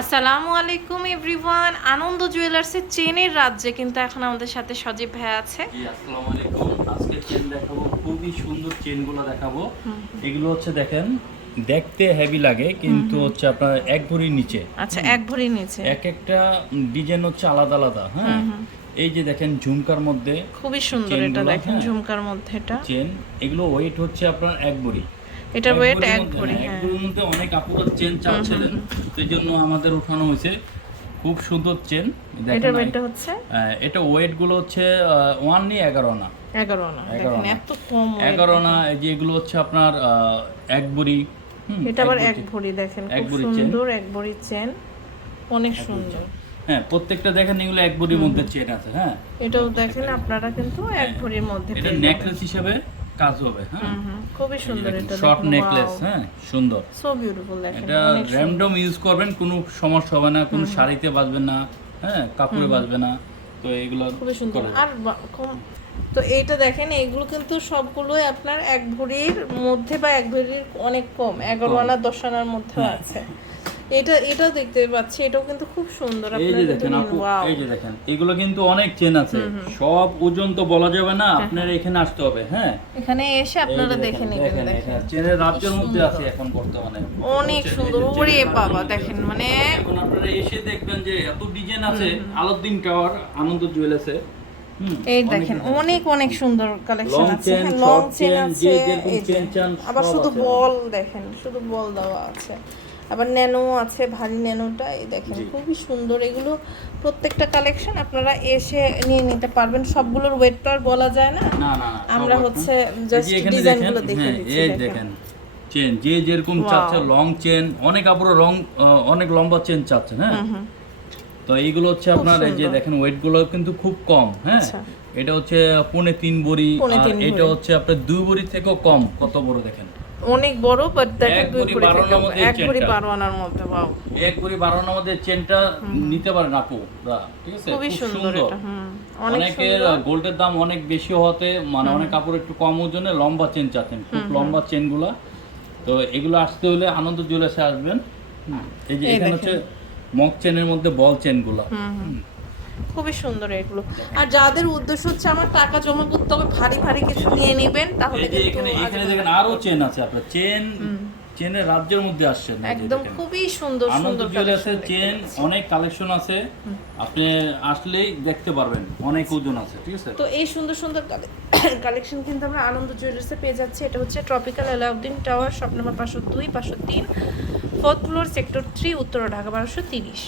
আসসালামু আলাইকুম এভরিওয়ান। আনন্দ জুয়েলার্সের চেনের রাজ্যে কিন্তু এখন আমাদের সাথে সজীব ভাই আছে। জি আসসালামু আলাইকুম। আজকে চেন দেখাবো খুবই সুন্দর চেনগুলো দেখাবো। এগুলো হচ্ছে দেখেন দেখতে হেভি লাগে কিন্তু হচ্ছে আপনার এক ভরির নিচে। আচ্ছা এক ভরির নিচে। এক একটা ডিজাইন হচ্ছে আলাদা আলাদা হ্যাঁ? এই যে দেখেন ঝুমকার মধ্যে খুবই সুন্দর এটা দেখেন হ্যাঁ। ঝুমকার মধ্যে এটা। চেন এগুলো ওয়েট হচ্ছে আপনার এক ভরি। এটার ওয়েট ভরির এক ভরি হ্যাঁ, হ্যাঁ। ভরির মধ্যে অনেক আপুরা চেন চাচ্ছিলেন সেই জন্য আমাদের উঠানো হয়েছে। খুব সুন্দর চেন দেখেন এটার ওয়েটটা হচ্ছে? এটা ওয়েটগুলো হচ্ছে ওয়ান নিয়ে এগারো আনা। এগারো আনা দেখেন এত কম weight। এগারো আনা এই যে এগুলো হচ্ছে আপনার এক বুড়ি এটা আবার এক ভরি দেখেন খুব। সুন্দর এক ভরি চেন। অনেক সুন্দর। হ্যাঁ প্রত্যেকটা দেখেন এগুলো এক বুড়ির মধ্যে চেন আছে হ্যাঁ। এটাও দেখেন আপনারা কিন্তু এক ভরির মধ্যে এটা নেকলেস হিসেবে কাজ হবে হ্যাঁ? হুম, হুম, খুবই সুন্দর এটা শর্ট নেকলেস হ্যাঁ সুন্দর। সো বিউটিফুল দেখেন এটা র্যান্ডম ইউজ করবেন কোনো সমস্যা হবে না কোনো শাড়িতে বাজবে না হ্যাঁ কাপড়ে বাজবে না তো এগুলো খুবই সুন্দর। আর কম তো এইটা দেখেন এইগুলো কিন্তু সবগুলোই আপনার এক ভরির মধ্যে বা এক ভরির অনেক কম এগারো আনা দশ আনার মধ্যে হ্যাঁ। আছে। এটা এটাও দেখতে পাচ্ছি এটাও কিন্তু খুব সুন্দর এই যে দেখেন আপু এই যে দেখেন এগুলো কিন্তু অনেক চেন আছে। সব ওজন তো বলা যাবে না আপনার এখানে আসতে হবে হ্যাঁ? এখানে এসে আপনারা দেখে নেবেন দেখেন, চেনের রাজ্যের মধ্যে আছে এখন বর্তমানে। অনেক সুন্দর ওরে বাবা দেখেন মানে এখন আপনারা এসে দেখবেন যে এত ডিজাইন আছে আলাউদ্দিন টাওয়ার আনন্দ জুয়েলার্সে এই দেখেন অনেক অনেক সুন্দর কালেকশন আছে। chain, হ্যাঁ লং চেন আছে আবার শুধু বল দেখেন শুধু বল দেওয়া আছে। আবার ন্যানো আছে ভারী ন্যানোটা এই দেখেন খুবই সুন্দর। এগুলো প্রত্যেকটা কালেকশন আপনারা এসে নিয়ে নিতে পারবেন। সবগুলোর ওয়েট তো আর বলা যায় না। না না না, আমরা হচ্ছে আছে। এই just যে এখানে design দেখেন, গুলো দেখে হ্যাঁ, এই দেখেন। চেন যে যেরকম চাচ্ছে লং চেন অনেক আপুরো রং অনেক লম্বা চেন চাচ্ছে হ্যাঁ? তো এইগুলো হচ্ছে আপনার এই যে দেখেন ওয়েটগুলো কিন্তু খুব কম হ্যাঁ? আচ্ছা। এটা হচ্ছে পৌনে তিন বড়ি এটা হচ্ছে আপনার দুই বড়ি থেকেও কম কত বড় দেখেন? অনেক বড় বাট এক দুই ভরি ভরি বারো আনার মধ্যে এক ভরি। বারো আনার মধ্যে এক চেনটা নিতে পারেন আপু ঠিক আছে? খুবই খুব সুন্দর এটা অনেকের গোল্ডের দাম অনেক বেশি হতে মানে অনেক কাপড় একটু কম ওজনে লম্বা চেন চাচ্ছেন খুব লম্বা চেনগুলা। তো এগুলো আসতে হলে আনন্দ জুয়েলার্সে আসবেন। এই যে এখানে হচ্ছে মক চেনের মধ্যে বল চেনগুলা। হুম। খুবই সুন্দর এগুলো। আর যাদের উদ্দেশ্য হচ্ছে আমার টাকা জমা করতে হবে ভারী ভারী কিছু নিয়ে নেবেন তাহলে এখানে এখানে দেখেন আরও চেন আছে আপনার। চেন চেনের রাজ্যের মধ্যে আসছে না, এই যে একদম খুবই সুন্দর সুন্দর জুয়েলার্সের চেন অনেক কালেকশন আছে। আপনি আসলেই দেখতে পারবেন অনেক ওজন আছে ঠিক আছে? তো এই সুন্দর সুন্দর কালেকশন কিন্তু আমরা আনন্দ জুয়েলার্সে পেয়ে যাচ্ছি। এটা হচ্ছে tropical Alauddin tower shop number পাঁচশো দুই পাঁচশো তিন ফোর্থ ফ্লোর সেক্টর থ্রি উত্তর ঢাকা বারোশো তিরিশ।